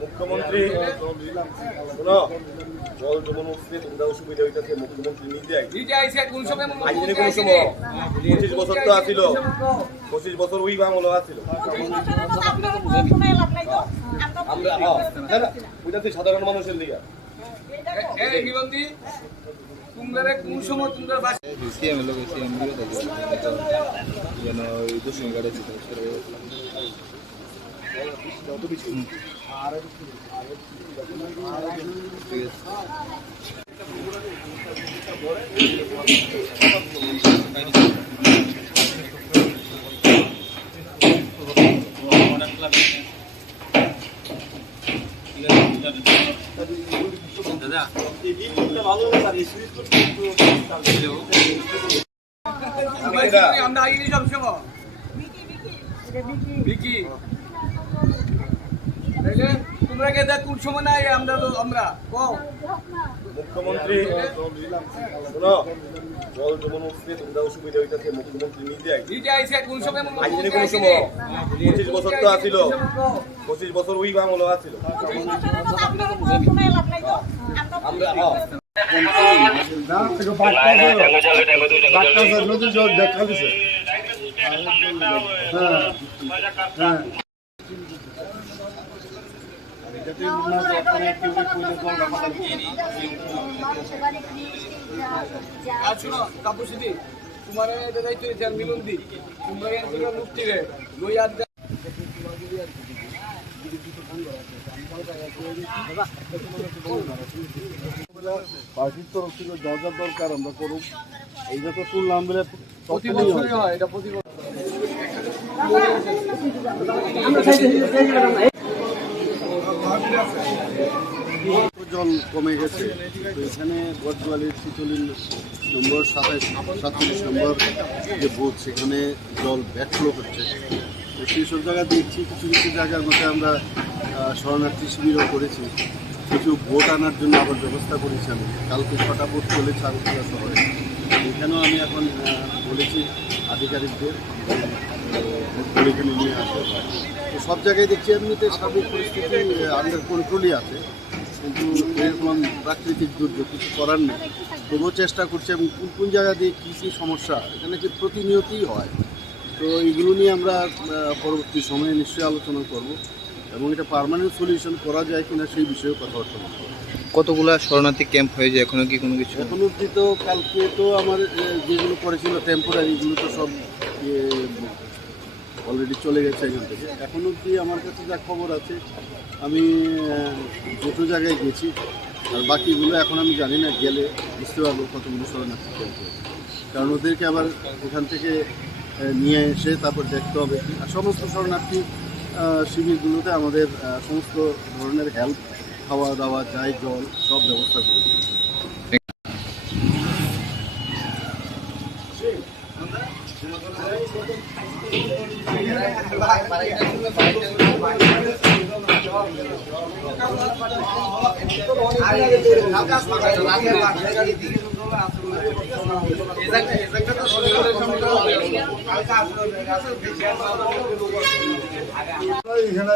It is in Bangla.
মুখ্যমন্ত্রী জল যেমন উঠছে তোমরা অসুবিধা হইতেছে মুখ্যমন্ত্রী নিজে আইছে কোন সময় 25 বছর তো আছিল 25 বছর ওই বাংলা আছিল আমরা ওইটা তো সাধারণ মানুষের লিগা এই হিবন্দি তোমরা কোন সময় তোমরা বাসা সিএম লোক সিএম গুলো দেখো যেন এই দুশো গাড়ি ছিল যত কিছু আর দাদা আমরা আগে সব সময় বিকি তোমরা কে দেখ কোন সময় নাই আমরা মুখ্যমন্ত্রী জল যেমন উঠছে তোমরা অসুবিধা হইতেছে মুখ্যমন্ত্রী নিজে আইছে কোন সময় 25 বছর তো আছিল 25 বছর ওই বাংলা আছিল আমরা তোমার মিলন দি তোমরা মুক্তি রে পার্টির তরফ থেকে যা যা দরকার আমরা করুক এইটা তো শুনলাম বলে প্রতি বছরই হয় এটা প্রতি বছর জল কমে গেছে তো এখানে বটগোয়ালির 46 নম্বর 47 নম্বর যে বুথ সেখানে জল ব্যাকফ্লো হচ্ছে তো সেইসব জায়গা দেখছি কিছু কিছু জায়গার মধ্যে আমরা শরণার্থী শিবিরও করেছি কিছু ভোট আনার জন্য আবার ব্যবস্থা করেছি আমি কালকে 6টা ভোট চলেছে আগরতলা শহরে এখানেও আমি এখন বলেছি আধিকারিকদের ভোট এখানে নিয়ে আসে তো সব জায়গায় দেখছি এমনিতে সার্বিক পরিস্থিতি আন্ডার কন্ট্রোলই আছে কিন্তু এরকম প্রাকৃতিক দুর্যোগ কিছু করার নেই তবুও চেষ্টা করছি এবং কোন কোন জায়গা দিয়ে কী কী সমস্যা এখানে কি প্রতিনিয়তই হয় তো এইগুলো নিয়ে আমরা পরবর্তী সময়ে নিশ্চয়ই আলোচনা করব এবং এটা পার্মানেন্ট সলিউশন করা যায় কিনা সেই বিষয়ে কথাবার্তা বলব কতগুলা শরণার্থী ক্যাম্প হয়ে যায় এখনো কি কোনো কিছু এখন অবধি তো কালকে তো আমার যেগুলো করেছিল টেম্পোরারি এগুলো তো সব অলরেডি চলে গেছে এখান থেকে এখন অবধি আমার কাছে যা খবর আছে আমি দুটো জায়গায় গেছি আর বাকিগুলো এখন আমি জানি না গেলে বুঝতে পারবো কতগুলো শরণার্থী ক্যাম্প হয়েছে কারণ ওদেরকে আবার ওখান থেকে নিয়ে এসে তারপর দেখতে হবে আর সমস্ত শরণার্থী শিবিরগুলোতে আমাদের সমস্ত ধরনের হেল্প খাওয়া দাওয়া চাই জল সব ব্যবস্থা করে দিয়েছি এখানে